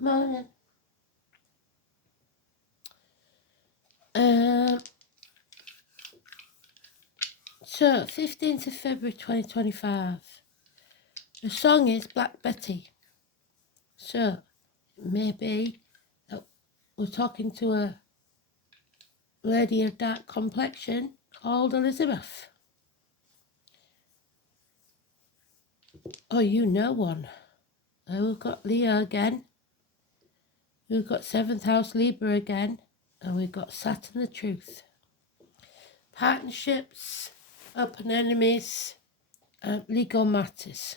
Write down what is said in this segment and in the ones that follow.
Morning. So, 15th of February 2025. The song is Black Betty. So, it may be that we're talking to a lady of dark complexion called Elizabeth. Oh, you know one. We've got Leo again. We've got 7th house Libra again. And we've got Saturn the Truth. Partnerships, open enemies, legal matters.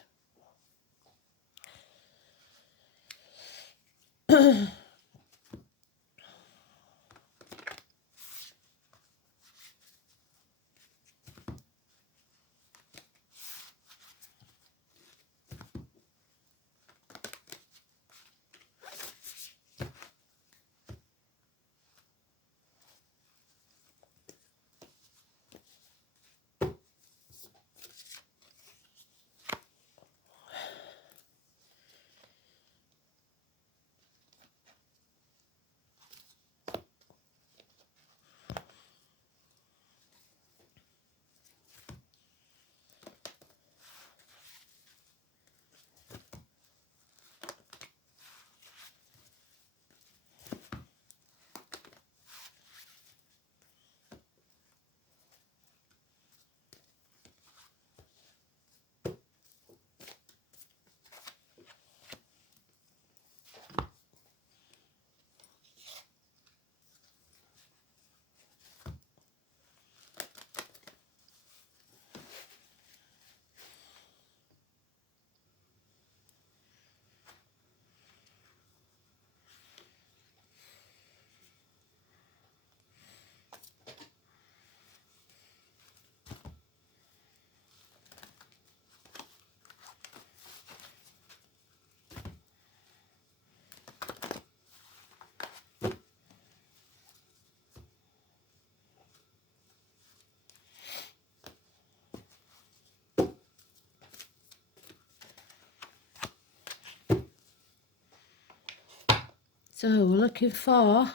So we're looking for,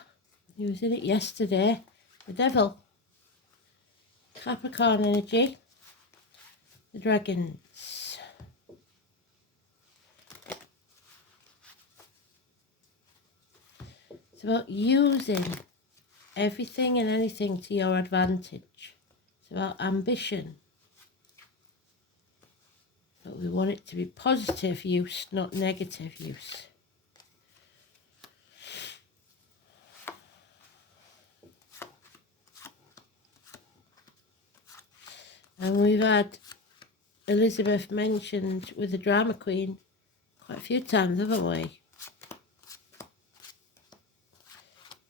he was in it yesterday, the Devil, Capricorn energy, the Dragons. It's about using everything and anything to your advantage. It's about ambition. But we want it to be positive use, not negative use. And we've had Elizabeth mentioned with the drama queen quite a few times, haven't we?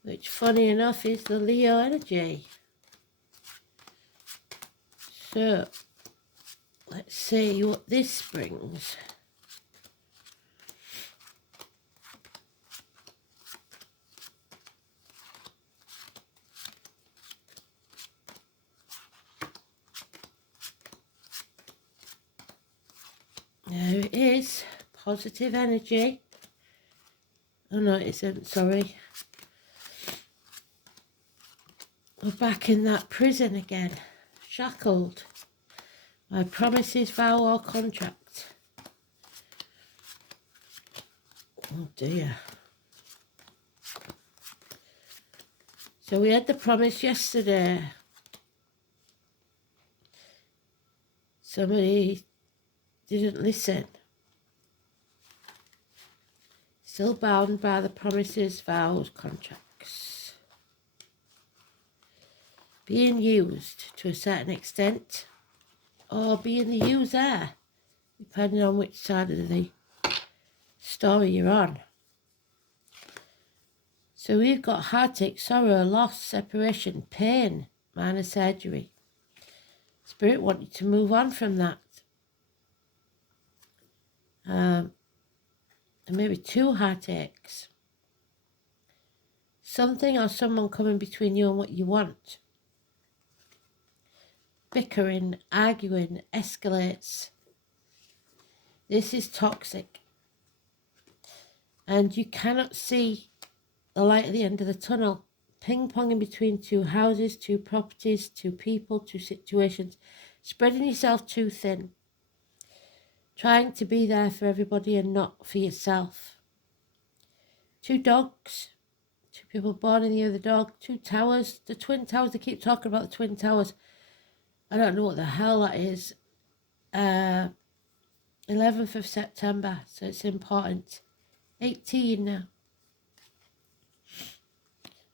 Which, funny enough, is the Leo energy. So, let's see what this brings. There it is, positive energy. Oh no, it isn't, sorry. We're back in that prison again, shackled by promises, vow or contract. Oh dear. So we had the promise yesterday. Somebody didn't listen. Still bound by the promises, vows, contracts. Being used to a certain extent, or being the user, depending on which side of the story you're on. So we've got heartache, sorrow, loss, separation, pain, minor surgery. Spirit wanted to move on from that. And maybe 2 heartaches. Something or someone coming between you and what you want. Bickering, arguing, escalates. This is toxic. and you cannot see the light at the end of the tunnel. Ping-ponging between two houses, two properties, two people, two situations. Spreading yourself too thin. Trying to be there for everybody and not for yourself. Two dogs. Two people born in the year of the dog. Two towers. The Twin Towers. They keep talking about the Twin Towers. I don't know what the hell that is. 11th of September. So it's important. 18 now.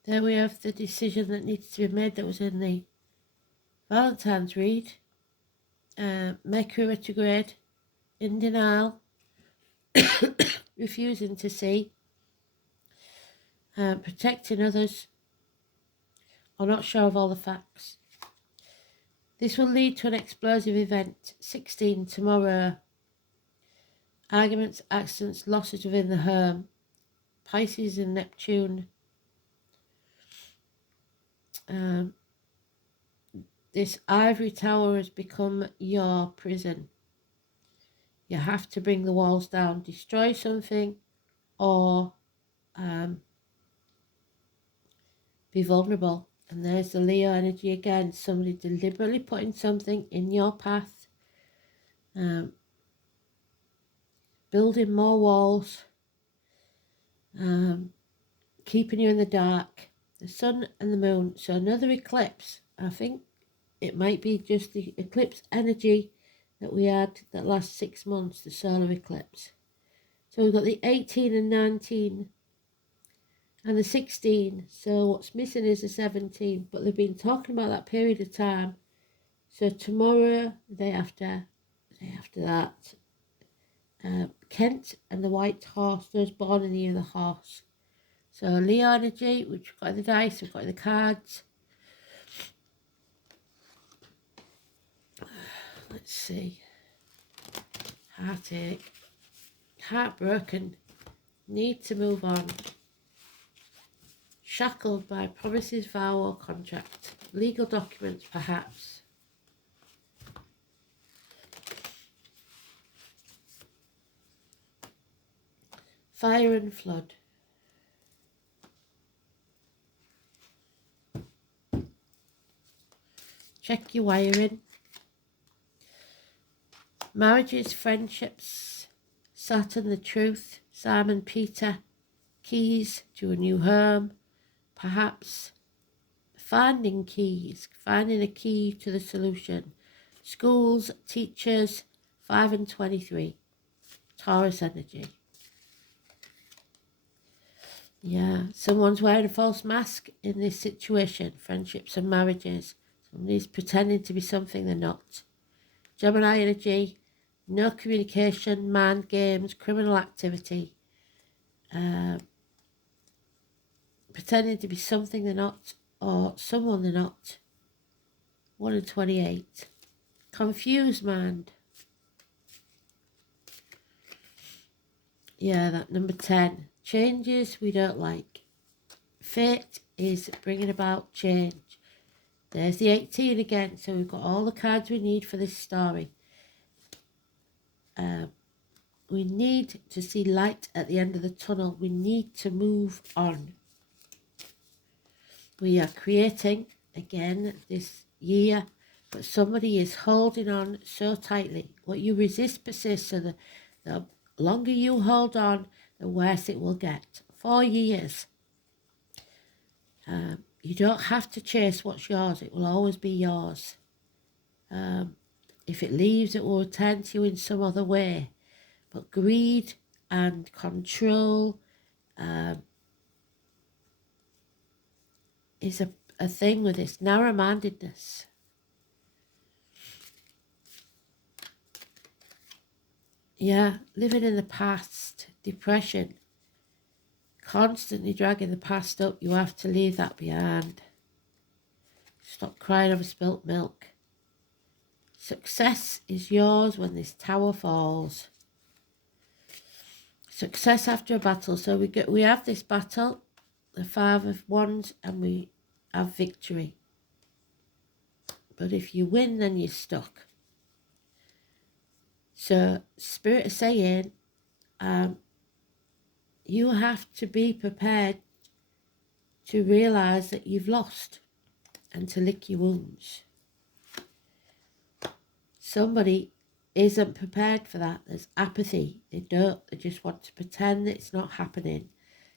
There we have the decision that needs to be made that was in the Valentine's read. Mercury retrograde. In denial. Refusing to see. Protecting others. Or not sure of all the facts. This will lead to an explosive event. 16 tomorrow. Arguments, accidents, losses within the home. Pisces and Neptune. This ivory tower has become your prison. You have to bring the walls down, destroy something, or be vulnerable. And there's the Leo energy again. Somebody deliberately putting something in your path. Building more walls. Keeping you in the dark. The sun and the moon. So another eclipse. I think it might be just the eclipse energy that we had that last 6 months, the solar eclipse. So we've got the 18 and 19 and the 16. So what's missing is the 17. But they've been talking about that period of time. So tomorrow, the day after that, Kent and the White Horse, those born in the year of the horse. So Leo energy, which we've got in the dice, we've got in the cards. Let's see. Heartache. Heartbroken. Need to move on. Shackled by promises, vow or contract. Legal documents, perhaps. Fire and flood. Check your wiring. Marriages, friendships, Saturn, the truth, Simon, Peter, keys to a new home, perhaps finding keys, finding a key to the solution. Schools, teachers, 5 and 23, Taurus energy. Yeah, someone's wearing a false mask in this situation, friendships and marriages. Somebody's pretending to be something they're not. Gemini energy, no communication, mind games, criminal activity. Pretending to be something they're not or someone they're not. 1 and 28. Confused mind. Yeah, that number 10. Changes we don't like. Fate is bringing about change. There's the 18 again. So we've got all the cards we need for this story. We need to see light at the end of the tunnel. We need to move on. We are creating again this year, but somebody is holding on so tightly. What you resist persists, so the longer you hold on, the worse it will get. 4 years. You don't have to chase what's yours. It will always be yours. If it leaves, it will return to you in some other way. But greed and control is a thing with this narrow-mindedness. Yeah, living in the past, depression, constantly dragging the past up. You have to leave that behind. Stop crying over spilt milk. Success is yours when this tower falls. Success after a battle. So we have this battle, the 5 of Wands, and we have victory. But if you win, then you're stuck. So Spirit is saying, you have to be prepared to realise that you've lost and to lick your wounds. Somebody isn't prepared for that. There's apathy. They just want to pretend that it's not happening.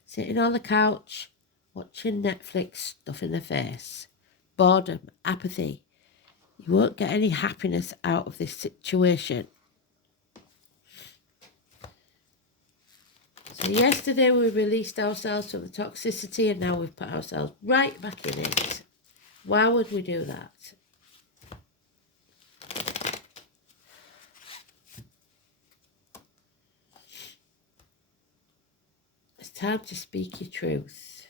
Sitting on the couch, watching Netflix, stuff in their face. Boredom, apathy. You won't get any happiness out of this situation. So yesterday we released ourselves from the toxicity and now we've put ourselves right back in it. Why would we do that? It's time to speak your truth.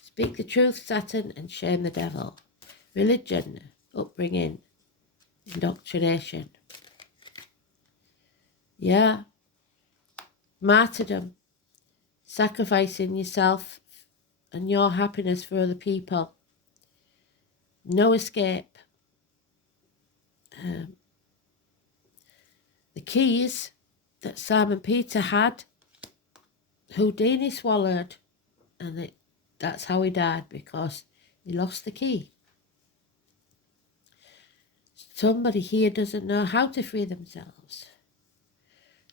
Speak the truth, Saturn, and shame the devil. Religion, upbringing, indoctrination. Yeah. Martyrdom. Sacrificing yourself and your happiness for other people. No escape. The keys that Simon Peter had, Houdini swallowed, and that's how he died, because he lost the key. Somebody here doesn't know how to free themselves.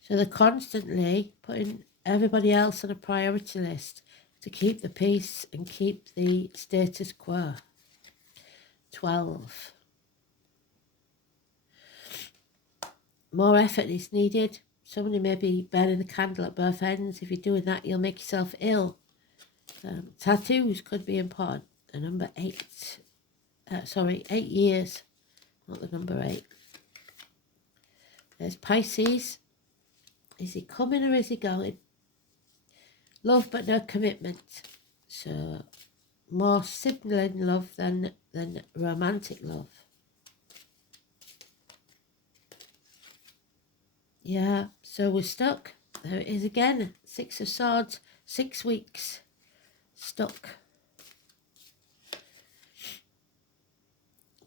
So they're constantly putting everybody else on a priority list to keep the peace and keep the status quo. 12. More effort is needed. Somebody may be burning the candle at both ends. If you're doing that, you'll make yourself ill. Tattoos could be important. The number 8. 8 years, not the number 8. There's Pisces. Is he coming or is he going? Love but no commitment. So more sibling love than romantic love. Yeah, so we're stuck. There it is again. 6 of Swords, 6 weeks. Stuck.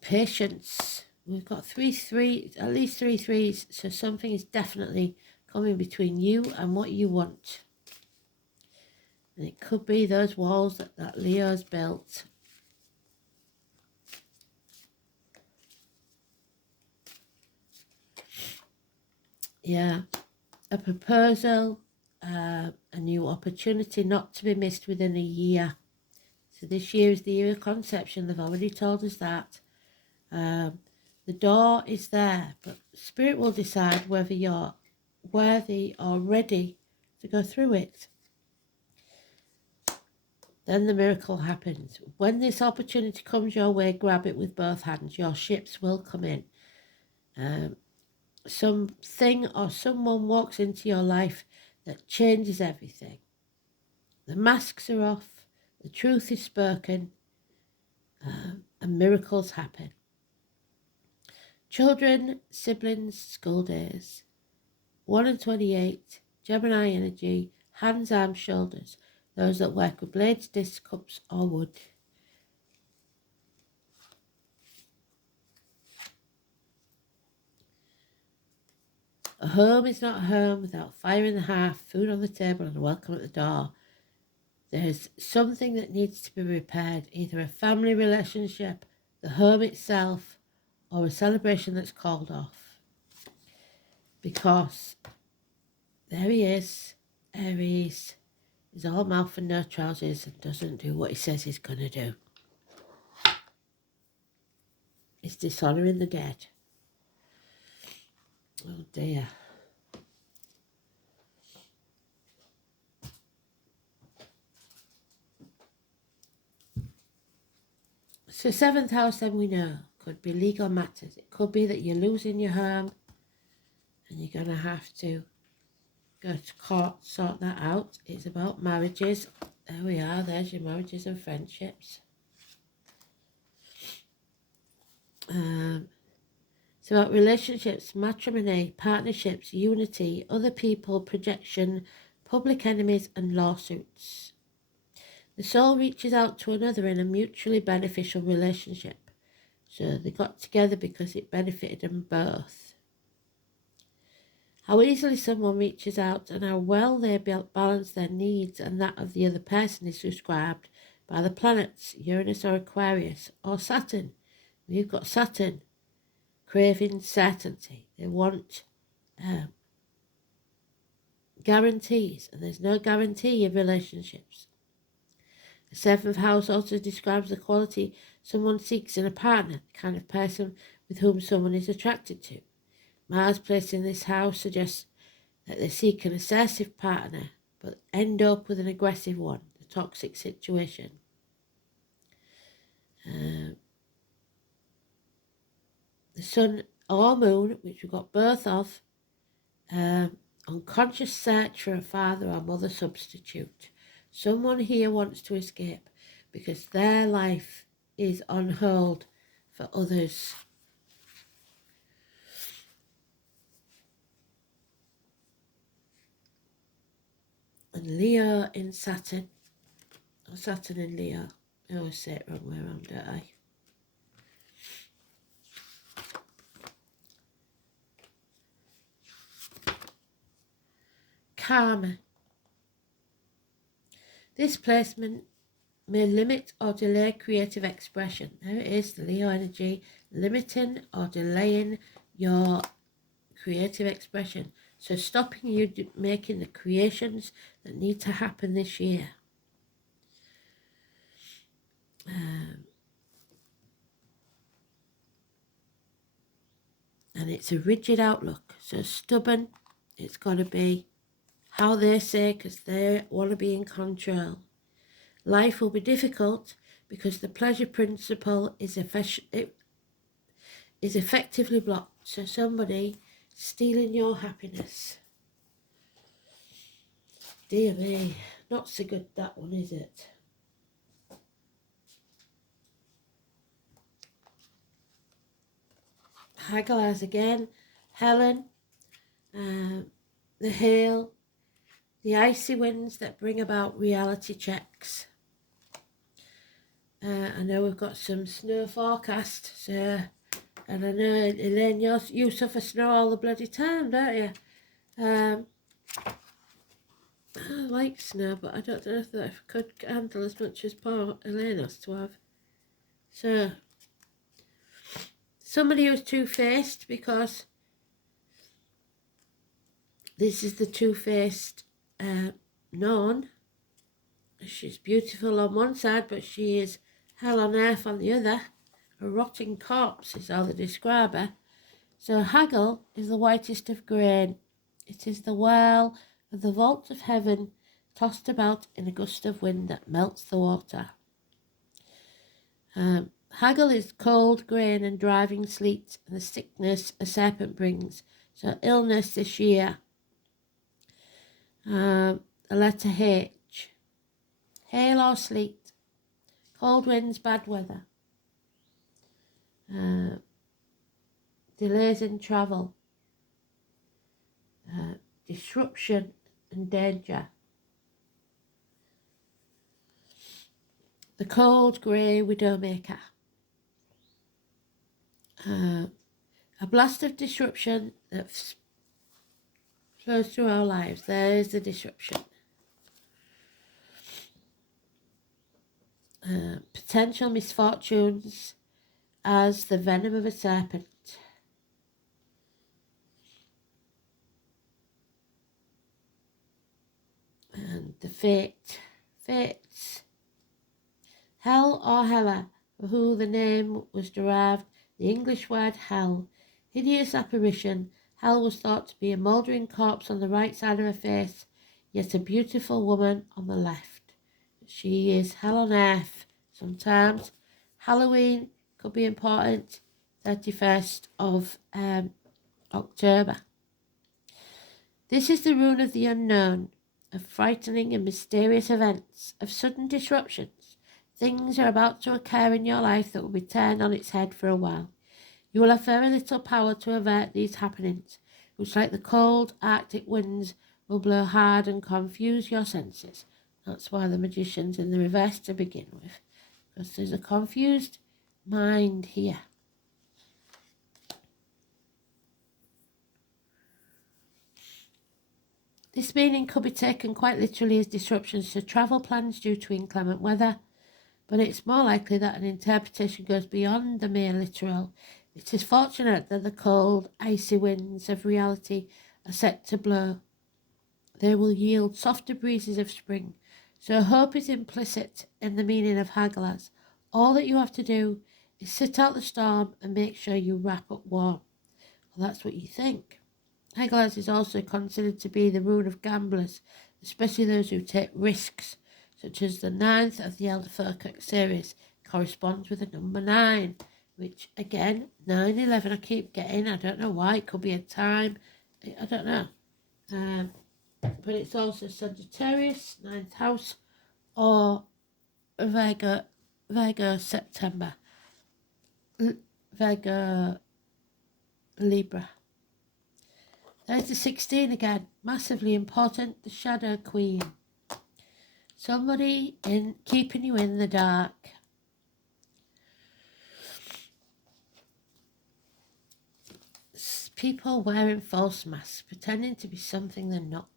Patience. We've got at least 3 threes. So something is definitely coming between you and what you want. And it could be those walls that Leo's built. Yeah, a proposal, a new opportunity not to be missed within a year. So this year is the year of conception. They've already told us that. The door is there, but Spirit will decide whether you're worthy or ready to go through it. Then the miracle happens. When this opportunity comes your way, grab it with both hands. Your ships will come in. Something or someone walks into your life that changes everything. The masks are off, the truth is spoken, and miracles happen. Children, siblings, school days. 1 and 28, Gemini energy, hands, arms, shoulders. Those that work with blades, discs, cups, or wood. A home is not a home without fire in the hearth, food on the table, and a welcome at the door. There's something that needs to be repaired, either a family relationship, the home itself, or a celebration that's called off. Because there he is, Aries, he's all mouth and no trousers and doesn't do what he says he's going to do. He's dishonouring the dead. Oh dear. So 7th house, then we know, could be legal matters. It could be that you're losing your home and you're going to have to go to court, sort that out. It's about marriages. There we are, there's your marriages and friendships. It's about relationships, matrimony, partnerships, unity, other people, projection, public enemies and lawsuits. The soul reaches out to another in a mutually beneficial relationship. So they got together because it benefited them both. how easily someone reaches out and how well they balance their needs and that of the other person is described by the planets, Uranus or Aquarius, or Saturn. You've got Saturn craving certainty. They want guarantees, and there's no guarantee in relationships. The seventh house also describes the quality someone seeks in a partner, the kind of person with whom someone is attracted to. Mars placed in this house suggests that they seek an assertive partner, but end up with an aggressive one, the toxic situation. The sun or moon, which we've got both of, unconscious search for a father or mother substitute. Someone here wants to escape because their life is on hold for others. And Leo in Saturn, or Saturn in Leo. I always say it wrong way around, don't I? Karma. This placement may limit or delay creative expression. There it is, the Leo energy, limiting or delaying your creative expression. So stopping you making the creations that need to happen this year. And it's a rigid outlook. So stubborn, it's got to be how they say, because they want to be in control. Life will be difficult because the pleasure principle is effectively blocked. So somebody stealing your happiness. Dear me, not so good that one, is it? Haggle has again, Helen, the hail, the icy winds that bring about reality checks. I know we've got some snow forecast, so, and I know, Elaine, you suffer snow all the bloody time, don't you? I like snow, but I don't know if I could handle as much as poor Elaine has to have. So, somebody who's two-faced, because this is the two-faced known. She's beautiful on one side, but she is hell on earth on the other. A rotting corpse is how they describe her. So haggle is the whitest of grain. It is the well of the vault of heaven, tossed about in a gust of wind that melts the water. Haggle is cold grain and driving sleet, and the sickness a serpent brings. So illness this year. A letter H. Hail or sleet. Cold winds, bad weather. Delays in travel. Disruption and danger. The cold grey widowmaker. A blast of disruption that flows through our lives. There is the disruption. Potential misfortunes as the venom of a serpent. And the fates. Hell or Hela, for who the name was derived, the English word hell. Hideous apparition, Hell was thought to be a mouldering corpse on the right side of her face, yet a beautiful woman on the left. She is hell on earth. Sometimes Halloween could be important, 31st of October. This is the rune of the unknown, of frightening and mysterious events, of sudden disruptions. Things are about to occur in your life that will be turned on its head for a while. You will have very little power to avert these happenings, which, like the cold Arctic winds, will blow hard and confuse your senses. That's why the Magician's in the reverse to begin with, because there's a confused mind here. This meaning could be taken quite literally as disruptions to travel plans due to inclement weather, but it's more likely that an interpretation goes beyond the mere literal. It is fortunate that the cold, icy winds of reality are set to blow. They will yield softer breezes of spring. So hope is implicit in the meaning of Hagalaz. All that you have to do is sit out the storm and make sure you wrap up warm. Well, that's what you think. Hagalaz is also considered to be the rune of gamblers, especially those who take risks, such as the 9th of the Elder Focus series corresponds with the number 9, which again, 9/11 I keep getting. I don't know why. It could be a time. I don't know. But it's also Sagittarius, 9th house, or Virgo September, Virgo Libra. There's the 16 again, massively important, the Shadow Queen. Somebody keeping you in the dark. People wearing false masks, pretending to be something they're not.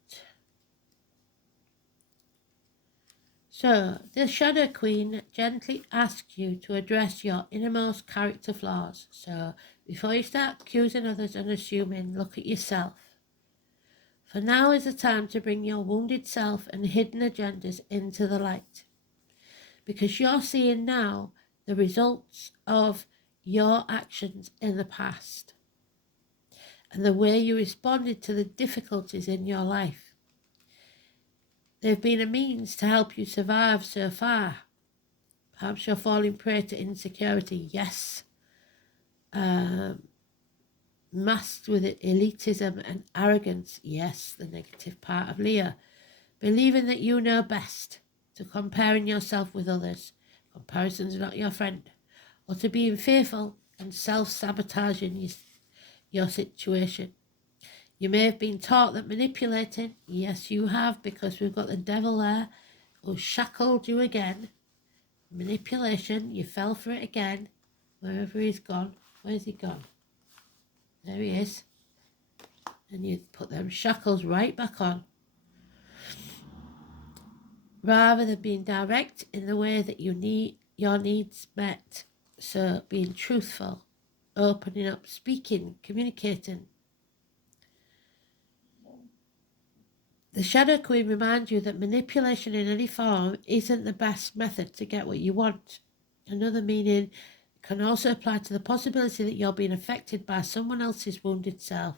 So, the Shadow Queen gently asks you to address your innermost character flaws. So, before you start accusing others and assuming, look at yourself. For now is the time to bring your wounded self and hidden agendas into the light. Because you're seeing now the results of your actions in the past and the way you responded to the difficulties in your life. They've been a means to help you survive so far. Perhaps you're falling prey to insecurity, yes. Masked with elitism and arrogance, yes, the negative part of Leo. Believing that you know best, to comparing yourself with others. Comparison's not your friend. Or to being fearful and self-sabotaging your situation. You may have been taught that manipulating, yes you have, because we've got the devil there who shackled you again. Manipulation, you fell for it again. Wherever he's gone, where's he gone? There he is. And you put them shackles right back on. Rather than being direct in the way that you need your needs met. So being truthful, opening up, speaking, communicating. The Shadow Queen reminds you that manipulation in any form isn't the best method to get what you want. Another meaning can also apply to the possibility that you're being affected by someone else's wounded self.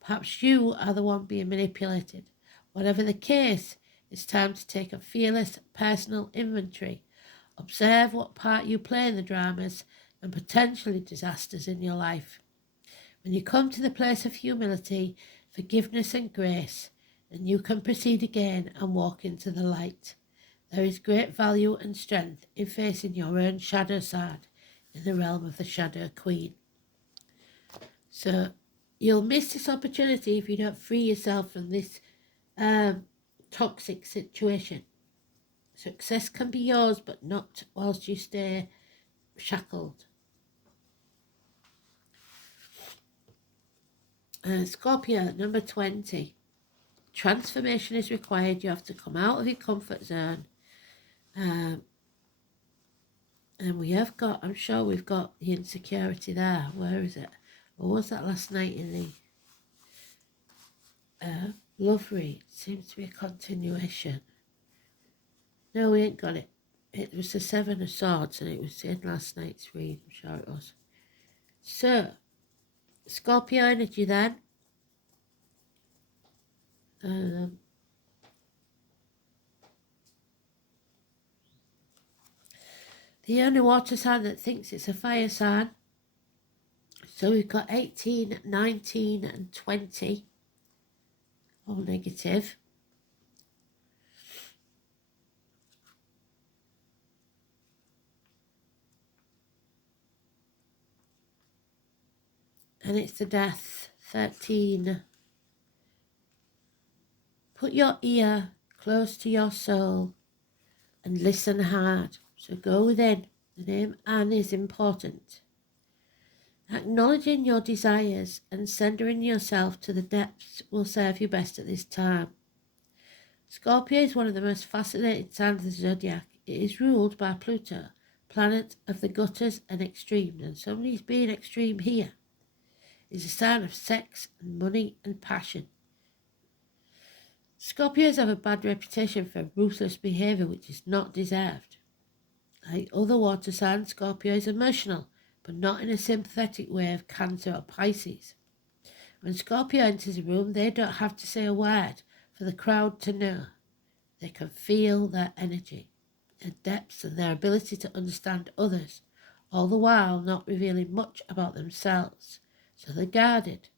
Perhaps you are the one being manipulated. Whatever the case, it's time to take a fearless personal inventory. Observe what part you play in the dramas and potentially disasters in your life. When you come to the place of humility, forgiveness and grace, then you can proceed again and walk into the light. There is great value and strength in facing your own shadow side in the realm of the Shadow Queen. So you'll miss this opportunity if you don't free yourself from this toxic situation. Success can be yours, but not whilst you stay shackled. Scorpio, number 20. Transformation is required. You have to come out of your comfort zone. And we have got, I'm sure we've got the insecurity there. Where is it? What was that last night in the love read? Seems to be a continuation. No, we ain't got it. It was the 7 of Swords and it was in last night's read. I'm sure it was. So, Scorpio energy then. The only water sign that thinks it's a fire sign. So we've got 18, 19 and 20. All negative. And it's the Death, 13. Put your ear close to your soul and listen hard. So go within. The name Anne is important. Acknowledging your desires and centering yourself to the depths will serve you best at this time. Scorpio is one of the most fascinating signs of the zodiac. It is ruled by Pluto, planet of the gutters and extremes, and somebody's being extreme here. It's a sign of sex and money and passion. Scorpios have a bad reputation for ruthless behaviour which is not deserved. Like other water signs, Scorpio is emotional, but not in a sympathetic way of Cancer or Pisces. When Scorpio enters a room, they don't have to say a word for the crowd to know. They can feel their energy, their depths and their ability to understand others, all the while not revealing much about themselves, so they're guarded.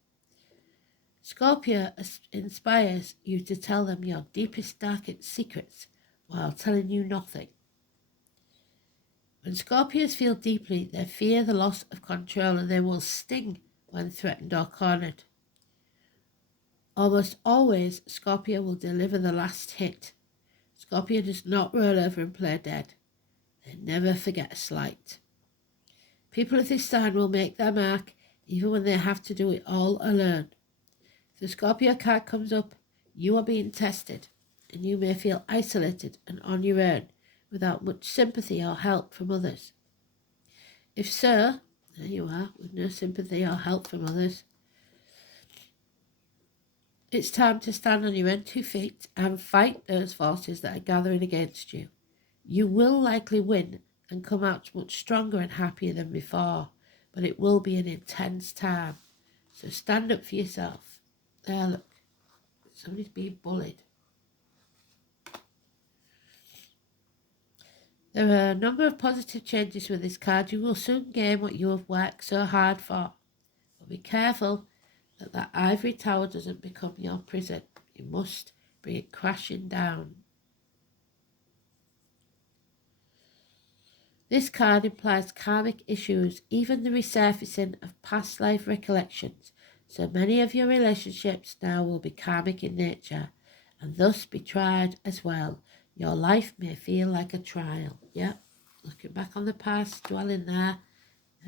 Scorpio inspires you to tell them your deepest, darkest secrets while telling you nothing. When Scorpios feel deeply, they fear the loss of control and they will sting when threatened or cornered. Almost always, Scorpio will deliver the last hit. Scorpio does not roll over and play dead. They never forget a slight. People of this sign will make their mark even when they have to do it all alone. If the Scorpio card comes up, you are being tested, and you may feel isolated and on your own without much sympathy or help from others. If so, there you are, with no sympathy or help from others. It's time to stand on your own 2 feet and fight those forces that are gathering against you. You will likely win and come out much stronger and happier than before, but it will be an intense time. So stand up for yourself. There, look, somebody's being bullied. There are a number of positive changes with this card. You will soon gain what you have worked so hard for. But be careful that ivory tower doesn't become your prison. You must bring it crashing down. This card implies karmic issues, even the resurfacing of past life recollections. So many of your relationships now will be karmic in nature and thus be tried as well. Your life may feel like a trial. Yep, looking back on the past, dwelling there,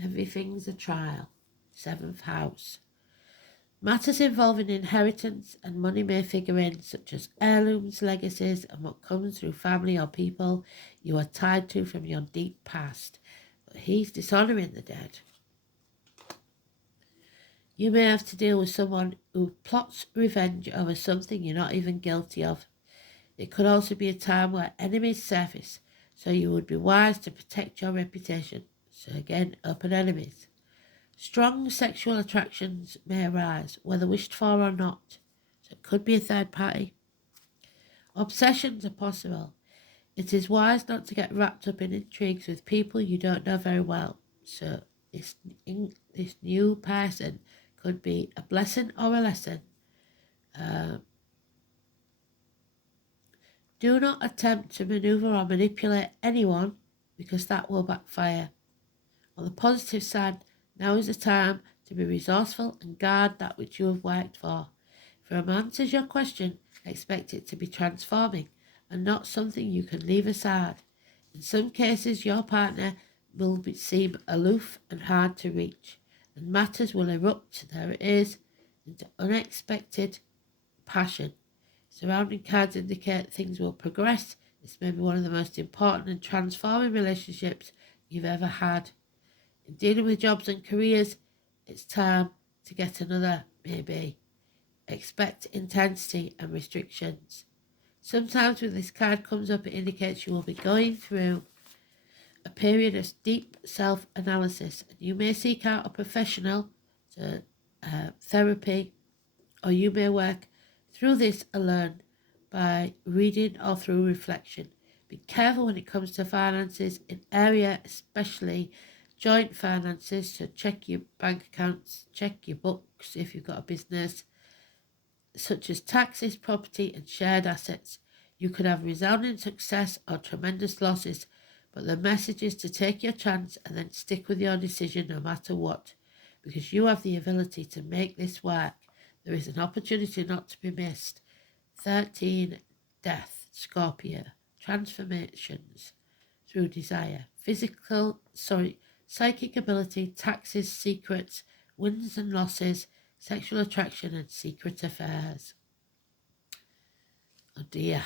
everything's a trial. 7th house. Matters involving inheritance and money may figure in, such as heirlooms, legacies, and what comes through family or people you are tied to from your deep past. But he's dishonouring the dead. You may have to deal with someone who plots revenge over something you're not even guilty of. It could also be a time where enemies surface, so you would be wise to protect your reputation. So again, open enemies. Strong sexual attractions may arise, whether wished for or not. So it could be a third party. Obsessions are possible. It is wise not to get wrapped up in intrigues with people you don't know very well. So this new person could be a blessing or a lesson. Do not attempt to maneuver or manipulate anyone because that will backfire. On the positive side, now is the time to be resourceful and guard that which you have worked for. If a man answers your question, expect it to be transforming and not something you can leave aside. In some cases, your partner will seem aloof and hard to reach, and matters will erupt, there it is, into unexpected passion. Surrounding cards indicate things will progress. This may be one of the most important and transforming relationships you've ever had. In dealing with jobs and careers, it's time to get another maybe. Expect intensity and restrictions. Sometimes when this card comes up, it indicates you will be going through a period of deep self-analysis. And you may seek out a professional, so, therapy, or you may work through this alone by reading or through reflection. Be careful when it comes to finances in area, especially joint finances, so check your bank accounts, check your books if you've got a business, such as taxes, property and shared assets. You could have resounding success or tremendous losses, but the message is to take your chance and then stick with your decision no matter what, because you have the ability to make this work. There is an opportunity not to be missed. 13, death, Scorpio, transformations through desire, psychic ability, taxes, secrets, wins and losses, sexual attraction and secret affairs. dear.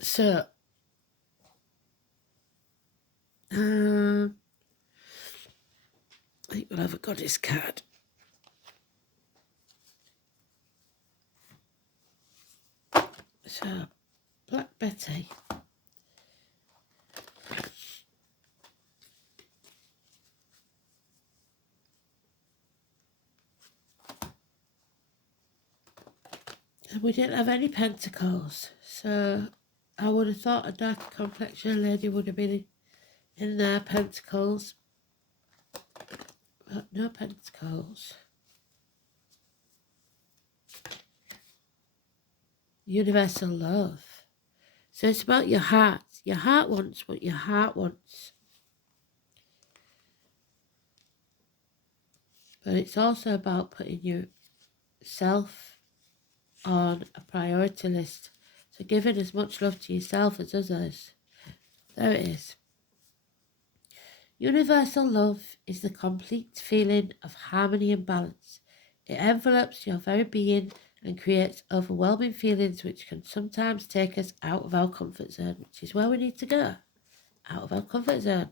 So, I think we'll have a goddess card. So, Black Betty. And we didn't have any pentacles, so I would have thought a darker complexion lady would have been in their pentacles, but no pentacles. Universal love. So it's about your heart. Your heart wants what your heart wants. But it's also about putting yourself on a priority list. So giving as much love to yourself as others. There it is. Universal love is the complete feeling of harmony and balance. It envelopes your very being and creates overwhelming feelings which can sometimes take us out of our comfort zone, which is where we need to go, out of our comfort zone.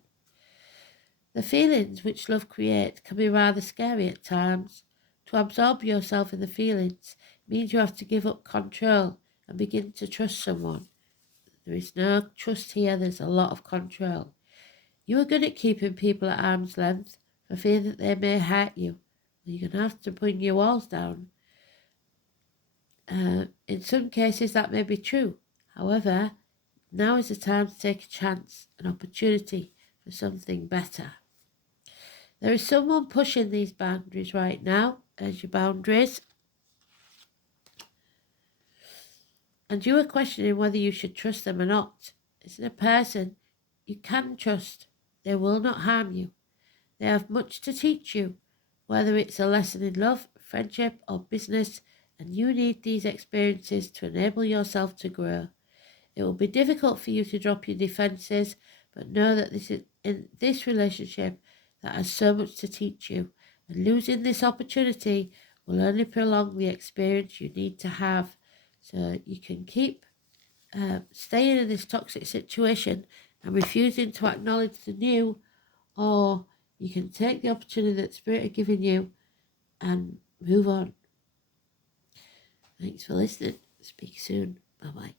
The feelings which love creates can be rather scary at times. To absorb yourself in the feelings means you have to give up control and begin to trust someone. There is no trust here, there's a lot of control. You are good at keeping people at arm's length for fear that they may hurt you. You're going to have to bring your walls down. In some cases that may be true. However, now is the time to take a chance, an opportunity for something better. There is someone pushing these boundaries right now. There's your boundaries. And you are questioning whether you should trust them or not. It's a person you can trust. They will not harm you. They have much to teach you, whether it's a lesson in love, friendship, or business, and you need these experiences to enable yourself to grow. It will be difficult for you to drop your defences, but know that this is in this relationship that has so much to teach you, and losing this opportunity will only prolong the experience you need to have. So you can keep staying in this toxic situation and refusing to acknowledge the new, or you can take the opportunity that Spirit are giving you and move on. Thanks for listening. Speak soon. Bye-bye.